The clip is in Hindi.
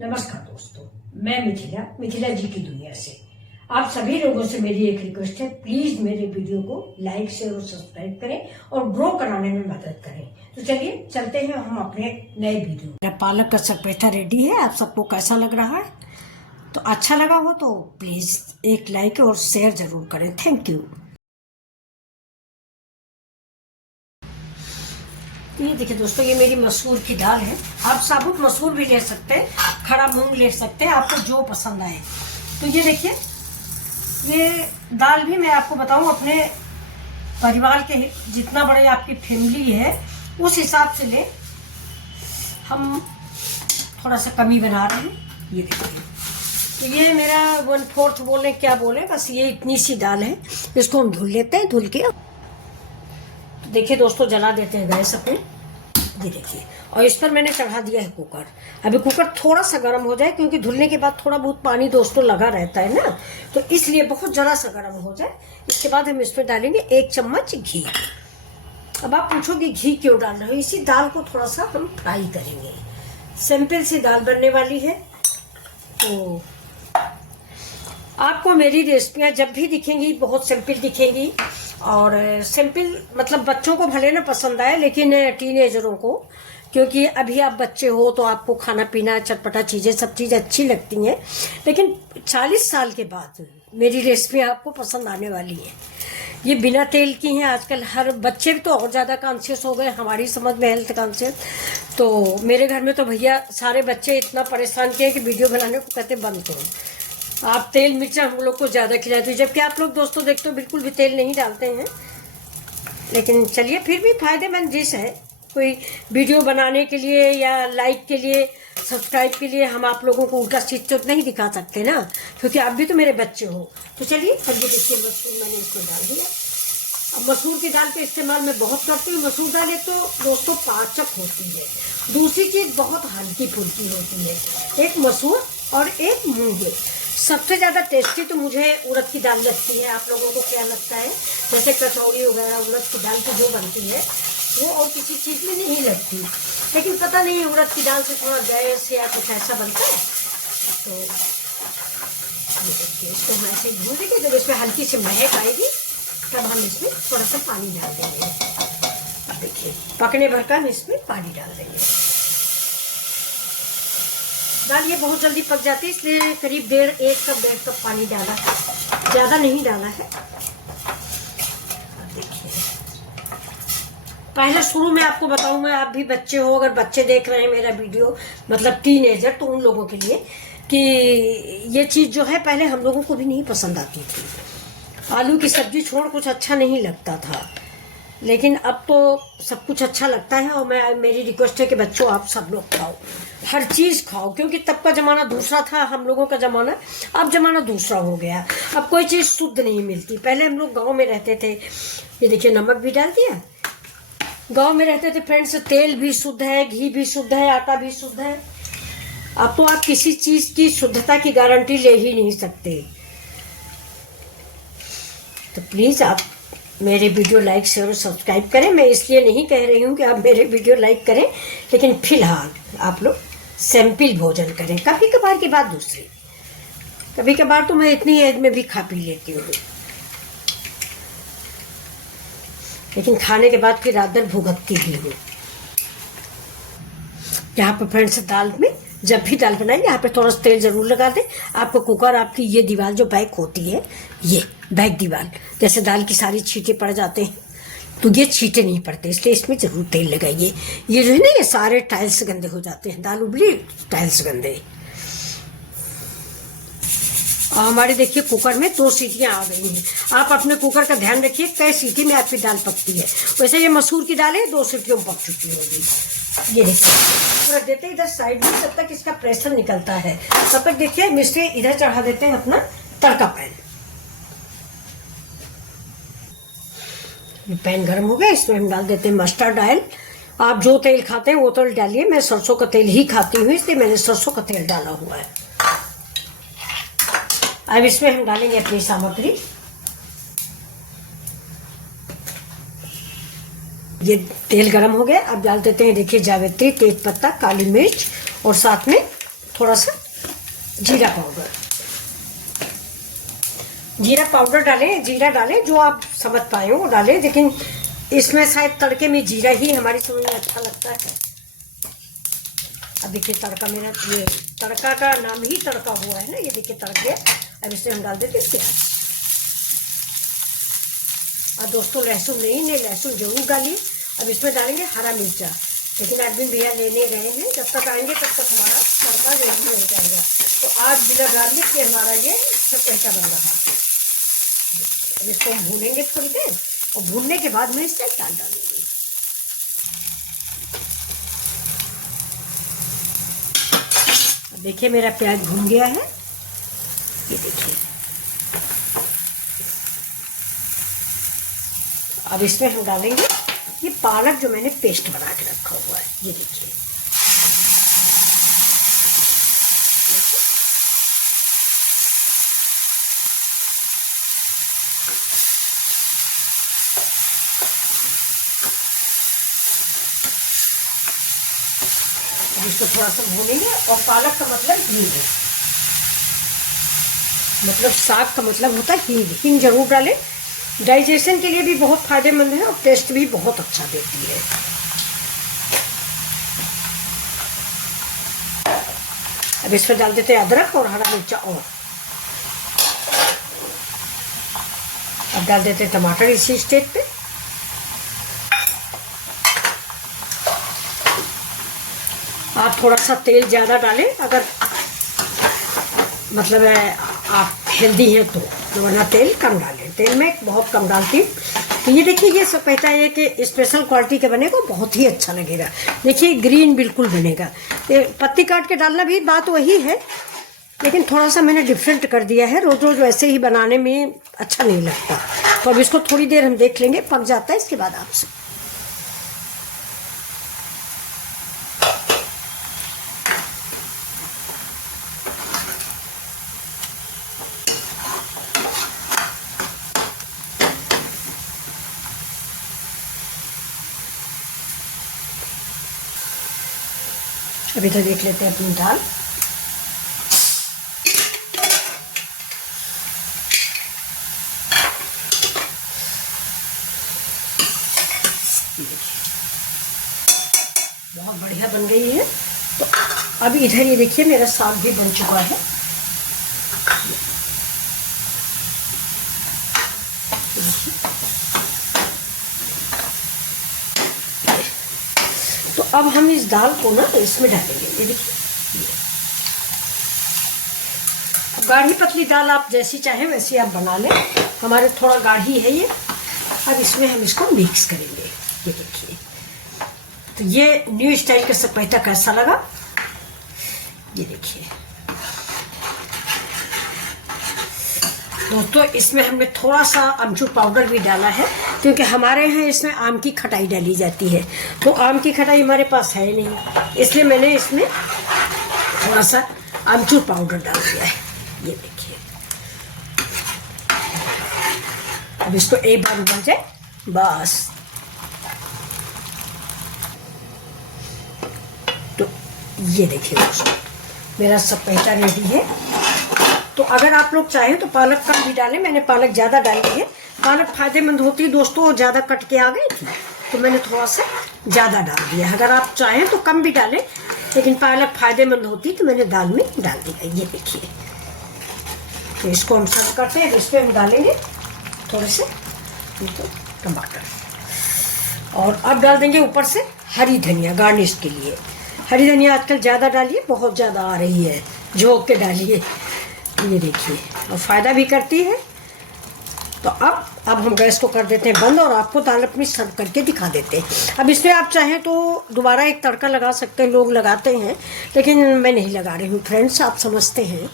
नमस्कार दोस्तों, मैं मिथिला जी की दुनिया से आप सभी लोगों से मेरी एक रिक्वेस्ट है, प्लीज मेरे वीडियो को लाइक शेयर और सब्सक्राइब करें और ग्रो कराने में मदद करें। तो चलिए चलते हैं हम अपने नए वीडियो। मेरा पालक का चटपेटा रेडी है। आप सबको कैसा लग रहा है? तो अच्छा लगा हो तो प्लीज एक लाइक और शेयर जरूर करें। Thank you. ये देखिए दोस्तों, ये मेरी मसूर की दाल है। आप साबुत मसूर भी ले सकते हैं, खड़ा मूंग ले सकते हैं, आपको जो पसंद आए। तो ये देखिए, ये दाल भी मैं आपको बताऊं, अपने परिवार के जितना बड़े आपकी फैमिली है उस हिसाब से ले। हम थोड़ा सा कमी बना रहे हैं। ये देखिए, तो ये मेरा 1/4 बोले क्या बोले, बस ये इतनी सी दाल है। इसको हम धुल लेते हैं। धुल के देखिए दोस्तों, जला देते हैं गैस अपने। ये देखिए, और इस पर मैंने चढ़ा दिया है कुकर। अभी कुकर थोड़ा सा गर्म हो जाए, क्योंकि धुलने के बाद थोड़ा बहुत पानी दोस्तों लगा रहता है ना, तो इसलिए बहुत जरा सा गर्म हो जाए। इसके बाद हम इसमें डालेंगे 1 चम्मच घी। अब आप पूछोगे घी क्यों डाल रहे हो? इसी दाल को थोड़ा सा हम फ्राई करेंगे। सिंपल सी दाल बनने वाली है। तो आपको मेरी रेसिपियाँ जब भी दिखेंगी बहुत सिंपल दिखेंगी, और सिंपल मतलब बच्चों को भले ना पसंद आए, लेकिन टीनेजरों को, क्योंकि अभी आप बच्चे हो तो आपको खाना पीना चटपटा चीज़ें सब चीज़ अच्छी लगती हैं, लेकिन 40 साल के बाद मेरी रेसिपी आपको पसंद आने वाली है। ये बिना तेल की हैं। आजकल हर बच्चे तो और ज़्यादा कॉन्शियस हो गए हमारी समझ में, हेल्थ कॉन्शियस। तो मेरे घर में तो भैया सारे बच्चे इतना परेशान किए कि वीडियो बनाने को कहते बंद करो, आप तेल मिर्चा हम लोग को ज़्यादा खिलाते हो, जबकि आप लोग दोस्तों देखते हो बिल्कुल भी तेल नहीं डालते हैं। लेकिन चलिए, फिर भी फायदेमंद डिश है। कोई वीडियो बनाने के लिए या लाइक के लिए, सब्सक्राइब के लिए हम आप लोगों को उल्टा सीध तो नहीं दिखा सकते ना, क्योंकि आप भी तो मेरे बच्चे हो। तो चलिए, अब ये देखिए मसूर मैंने इसमें डाल दिया। अब मसूर की दाल का इस्तेमाल मैं बहुत करती हूँ। मसूर दाल एक तो दोस्तों पाचक होती है, दूसरी चीज़ बहुत हल्की फुल्की होती है। एक मसूर और एक मूंग। सबसे ज़्यादा टेस्टी तो मुझे उड़द की दाल लगती है। आप लोगों को क्या लगता है? जैसे कचौड़ी वगैरह उड़द की दाल की जो बनती है वो और किसी चीज़ में नहीं लगती, लेकिन पता नहीं उड़द की दाल से थोड़ा गैस या कुछ ऐसा बनता है। तो ये देखिए, इसको हम ऐसे भून देंगे। जब इसमें हल्की सी महक आएगी तब हम इसमें थोड़ा सा पानी डाल देंगे। देखिए, पकने भर का हम इसमें पानी डाल देंगे। दाल ये बहुत जल्दी पक जाती है, इसलिए करीब 1 कप पानी डाला है, ज़्यादा नहीं डाला है। देखिए, पहले शुरू में आपको बताऊं, मैं आप भी बच्चे हो, अगर बच्चे देख रहे हैं मेरा वीडियो, मतलब टीनेजर, तो उन लोगों के लिए कि ये चीज़ जो है पहले हम लोगों को भी नहीं पसंद आती थी। आलू की सब्जी छोड़ कुछ अच्छा नहीं लगता था, लेकिन अब तो सब कुछ अच्छा लगता है। और मेरी रिक्वेस्ट है कि बच्चों आप सब लोग खाओ, हर चीज़ खाओ, क्योंकि तब का ज़माना दूसरा था, हम लोगों का ज़माना, अब ज़माना दूसरा हो गया। अब कोई चीज़ शुद्ध नहीं मिलती। पहले हम लोग गांव में रहते थे। ये देखिए, नमक भी डाल दिया। गांव में रहते थे फ्रेंड्स, तेल भी शुद्ध है, घी भी शुद्ध है, आटा भी शुद्ध है। अब तो आप किसी चीज़ की शुद्धता की गारंटी ले ही नहीं सकते। तो प्लीज़ आप मेरे वीडियो लाइक शेयर और सब्सक्राइब करें। मैं इसलिए नहीं कह रही हूँ कि आप मेरे वीडियो लाइक करें, लेकिन फिलहाल आप लोग सिंपल भोजन करें। कभी कभार की बात दूसरी, कभी कभार तो मैं इतनी एज में भी खा पी लेती हूँ, लेकिन खाने के बाद फिर रात भर भुगतती भी हूँ। यहाँ पर फ्रेंड्स, दाल में जब भी दाल बनाएंगे यहाँ पे थोड़ा सा तेल जरूर लगा दें। आपको कुकर, आपकी ये दीवार जो बैक होती है, ये बैक दीवार, जैसे दाल की सारी छींटे पड़ जाते हैं, तो ये छींटे नहीं पड़ते, इसलिए इसमें जरूर तेल लगाइए। ये जो है ना, ये सारे टाइल्स गंदे हो जाते हैं, दाल उबली टाइल्स गंदे। और हमारे देखिए कुकर में 2 सीटियाँ आ गई हैं। आप अपने कुकर का ध्यान रखिए कई सीटी में आपकी दाल पकती है। वैसे ये मसूर की दाल है, 2 सीटियों में पक चुकी होगी। ये देखिए, थोड़ा देते इधर साइड में, जब तक इसका प्रेशर निकलता है तब तक देखिए हम इसे इधर चढ़ा देते हैं अपना तड़का पैन। पैन गर्म हो गया, इसमें हम डाल देते हैं मस्टर्ड ऑयल। आप जो तेल खाते हैं वो तेल डालिए। मैं सरसों का तेल ही खाती हूँ, इसलिए मैंने सरसों का तेल डाला हुआ है। अब इसमें हम डालेंगे अपनी सामग्री। ये तेल गरम हो गया, अब डाल देते हैं देखिए जावित्री, तेज पत्ता, काली मिर्च और साथ में थोड़ा सा जीरा पाउडर डालें, जीरा डालें, जो आप समझ पाए हो वो डालें, लेकिन इसमें शायद तड़के में जीरा ही हमारी समझ में अच्छा लगता है। अब देखिए तड़का मेरा, ये तड़का का नाम ही तड़का हुआ है ना, ये देखिए तड़क गया। अब इसमें हम डाल देते हैं प्याज। और दोस्तों लहसुन नहीं, लहसुन जरूर डालिए। अब इसमें डालेंगे हरा मिर्चा, लेकिन अरविंद भैया लेने गए हैं, जब तक आएंगे तब तक हमारा तड़का रेडी हो जाएगा। तो आज बिना गार्लिक के हमारा ये चपेटा बन रहा है। अब इसको हम भूनेंगे थोड़ी देर, और भूनने के बाद में इसमें दाल डालेंगे। देखिए मेरा प्याज भून गया है, ये देखिए। अब इसमें हम डालेंगे ये पालक जो मैंने पेस्ट बना के रखा हुआ है, ये देखिए। अब इसको थोड़ा सा भूनेंगे, और पालक का मतलब हींग है, मतलब साग का मतलब होता है हींग। हींग जरूर डालें, डाइजेशन के लिए भी बहुत फायदेमंद है और टेस्ट भी बहुत अच्छा देती है। अब इसमें डाल देते हैं अदरक और हरा मिर्चा, और अब डाल देते हैं टमाटर इसी स्टेज पे। आप थोड़ा सा तेल ज़्यादा डालें अगर मतलब आप हेल्दी हैं तो, वरना तेल कम डालें। तेल में बहुत कम डालती हूँ। तो ये देखिए, ये सब कहता है कि स्पेशल क्वालिटी के बनेगा, बहुत ही अच्छा लगेगा। देखिए ग्रीन बिल्कुल बनेगा। ये पत्ती काट के डालना भी बात वही है, लेकिन थोड़ा सा मैंने डिफरेंट कर दिया है। रोज रोज वैसे ही बनाने में अच्छा नहीं लगता। तो अब इसको थोड़ी देर हम देख लेंगे, पक जाता है, इसके बाद आपसे। अभी तो देख लेते हैं अपनी दाल। बहुत बढ़िया बन गई है। तो अब इधर ये देखिए मेरा साग भी बन चुका है। तो अब हम इस दाल को ना इसमें डालेंगे। ये देखिए, अब गाढ़ी पतली दाल आप जैसी चाहे वैसी आप बना लें। हमारे थोड़ा गाढ़ी है ये। अब इसमें हम इसको मिक्स करेंगे। ये देखिए, तो ये न्यू स्टाइल का सपेटा कैसा लगा, ये देखिए दोस्तों। इसमें हमने थोड़ा सा अमचूर पाउडर भी डाला है, क्योंकि हमारे यहाँ इसमें आम की खटाई डाली जाती है। तो आम की खटाई हमारे पास है नहीं, इसलिए मैंने इसमें थोड़ा सा अमचूर पाउडर डाल दिया है। ये देखिए, अब इसको एक बार उबल जाए बस। तो ये देखिए दोस्तों, मेरा सपेटा रेडी है। तो अगर आप लोग चाहें तो पालक कम भी डालें। मैंने पालक ज़्यादा डाली है। पालक फायदेमंद होती है दोस्तों, ज़्यादा कट के आ गई थी तो मैंने थोड़ा सा ज़्यादा डाल दिया। अगर आप चाहें तो कम भी डालें, लेकिन पालक फायदेमंद होती तो मैंने दाल में डाल दिया। ये देखिए, तो इसको हम सर्व करते हैं। इसमें हम डालेंगे थोड़े से टमाटर, और अब डाल देंगे ऊपर से हरी धनिया गार्निश के लिए। हरी धनिया आजकल ज़्यादा डालिए, बहुत ज़्यादा आ रही है, झोंक के डालिए। ये देखिए, और फ़ायदा भी करती है। तो अब हम गैस को कर देते हैं बंद, और आपको दाल अपनी सर्व करके दिखा देते हैं। अब इसमें आप चाहें तो दोबारा एक तड़का लगा सकते हैं, लोग लगाते हैं, लेकिन मैं नहीं लगा रही हूँ फ्रेंड्स, आप समझते हैं।